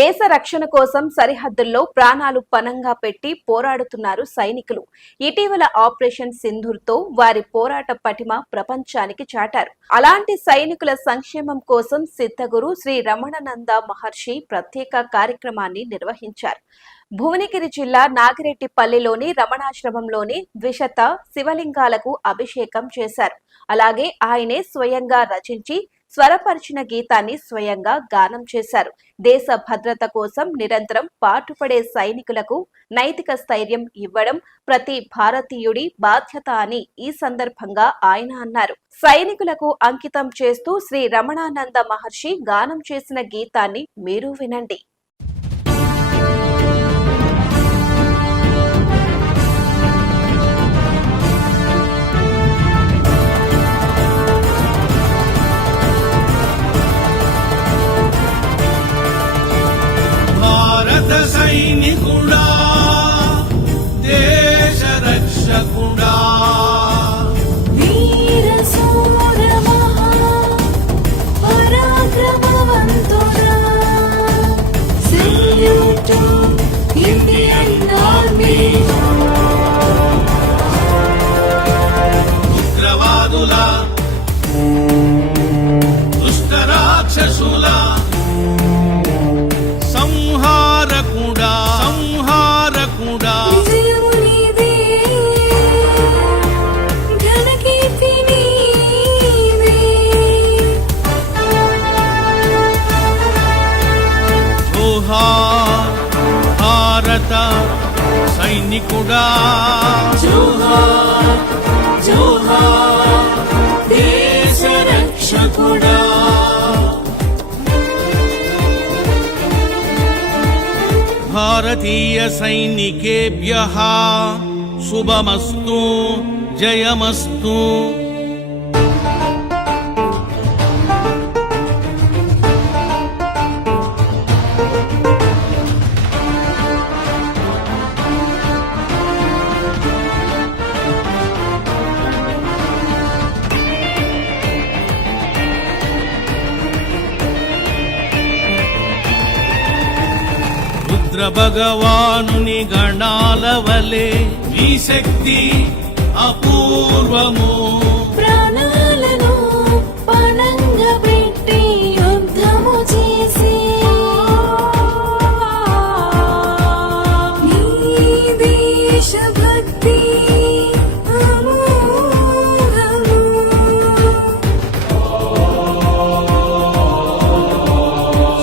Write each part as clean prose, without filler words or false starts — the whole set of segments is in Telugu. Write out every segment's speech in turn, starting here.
దేశ రక్షణ కోసం సరిహద్దుల్లో ప్రాణాలు పణంగా పెట్టి పోరాడుతున్నారు సైనికులు. ఇటీవల ఆపరేషన్ సింధూర్తో వారి పోరాట పటిమ ప్రపంచానికి చాటారు. అలాంటి సైనికుల సంక్షేమం కోసం సిద్ధగురు శ్రీ రమణానంద మహర్షి ప్రత్యేక కార్యక్రమాన్ని నిర్వహించారు. భువనగిరి జిల్లా నాగిరెడ్డిపల్లిలోని రమణాశ్రమంలోని ద్విశత శివలింగాలకు అభిషేకం చేశారు. అలాగే ఆయనే స్వయంగా రచించి స్వరపరిచిన గీతాన్ని స్వయంగా గానం చేశారు. దేశ భద్రత కోసం నిరంతరం పాటుపడే సైనికులకు నైతిక స్థైర్యం ఇవ్వడం ప్రతి భారతీయుడి బాధ్యత అని ఈ సందర్భంగా ఆయన అన్నారు. సైనికులకు అంకితం చేస్తూ శ్రీ రమణానంద మహర్షి గానం చేసిన గీతాన్ని మీరు వినండి. సైనికుడా దేశ రక్షకుడా వీర శూర మహా పరాక్రమవంతుడా సెల్యూట్ టు ఇండియన్ ఆర్మీ. ఉగ్రవాదుల దుష్ట రాక్షసుల భారత సైనికుడా జోహార్ జోహార్ దేశ రక్షకుడా. భారతీయ సైనికేభ్యః శుభమస్తు జయమస్తు. భగవానుని గణాల వలె ఈ శక్తి అపూర్వము. ప్రాణాలను పణంగా పెట్టి యుద్ధము చేసి నీ దేశభక్తి అమోఘము.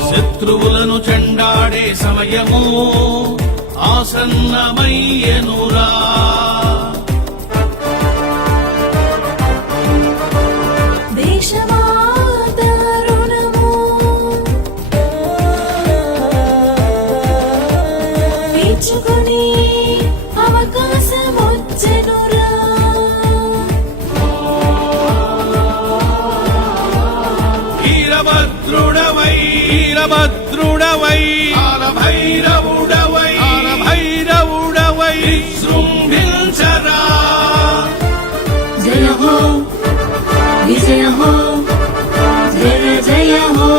శత్రువులను చెండాడే సమయము ఆసన్నమయ్యెనురా. దేశమాత రుణము తీర్చుకునే అవకాశమొచ్చెనురా. వీరభద్రుడవై వీరభద్రుడవై భైరవుడవై భైరవుడవై విజృంభించరా. జయ హో విజయ హో జయ జయ హో.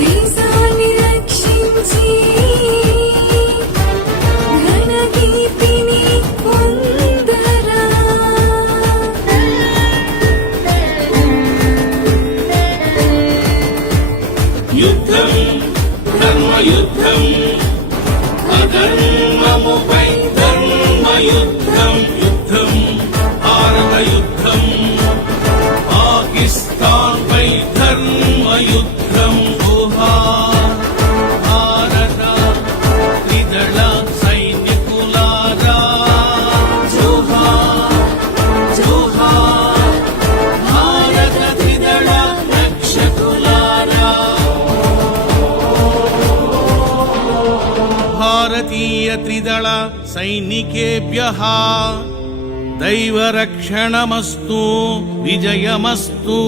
దేశాన్ని రక్షించి ఘన కీర్తిని పొందరా. యుద్ధం ధర్మయుద్ధం అధర్మముపై ధర్మయుద్ధం. యుద్ధం భారత యుద్ధం పాకిస్తాన్ పై ధర్మయుద్ధం. భారత త్రిదళ సైనికులారా జోహార్ జోహార్ భారత త్రిదళ రక్షకులారా. భారతీయ త్రిదళ సైనికేభ్యః దైవరక్షణమస్తు విజయమస్తు.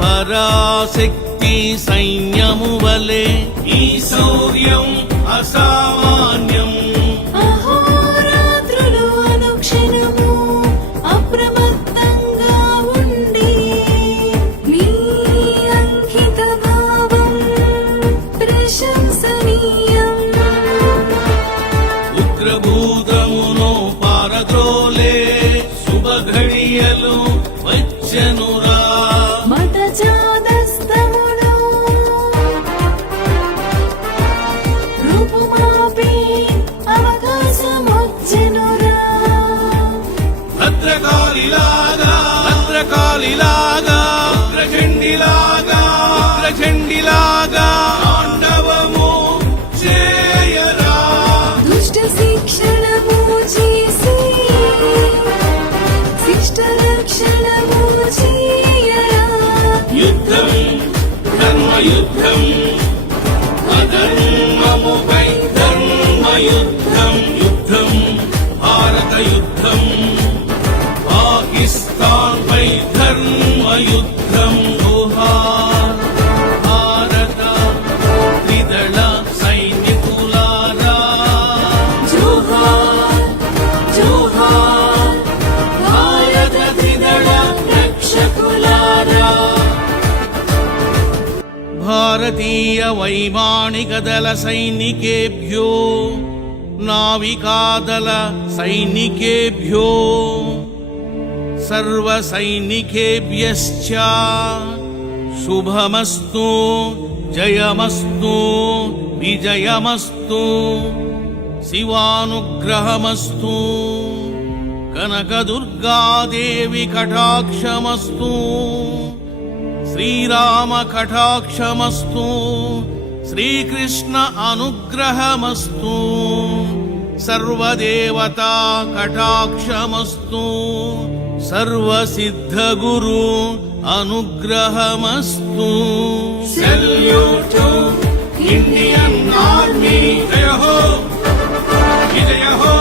పరాశక్తి త్రిమూర్తి సైన్యము వలె ఈ శౌర్యం అసామాన్యం. అహోరాత్రులు అనుక్షణము అప్రమత్తంగా ఉండి మీ అంకిత భావం ప్రశంసనీయం. ఉగ్రభూతమును పారద్రోలే శుభఘడియలు వచ్చెనురా. మతజాతస్తమును రూపుమాపే అవకాశమొచ్చెనురా. భద్రకాళిలాగా ఉగ్రచండిలాగా తాండవము చేయరా. దుష్ట శిక్షణము చేసి శిష్ట రక్షణము చేయరా. యుద్ధం ధర్మయుద్ధం అధర్మముపై ధర్మయుద్ధం. యుద్ధం భారత యుద్ధం పాకిస్తాన్ పై ధర్మయుద్ధం. జోహార్ భారత త్రిదళ సైనికులారా. జోహార్ జోహార్ భారత త్రిదళ రక్షకులారా. భారతీయ వైమానిక దళ సైనికేభ్యో నావికాదళ సైనికేభ్యో సర్వ సైనికేభ్యశ్చ శుభమస్తు జయమస్తు విజయమస్తు శివానుగ్రహమస్తు కనకదుర్గాదేవి కటాక్షమస్తు శ్రీరామ కటాక్షమస్తు శ్రీకృష్ణ అనుగ్రహమస్తు సర్వదేవతా కటాక్షమస్తు సర్వసిద్ధగురు అనుగ్రహమస్తు. Salute to Indian army. జయ హో విజయ హో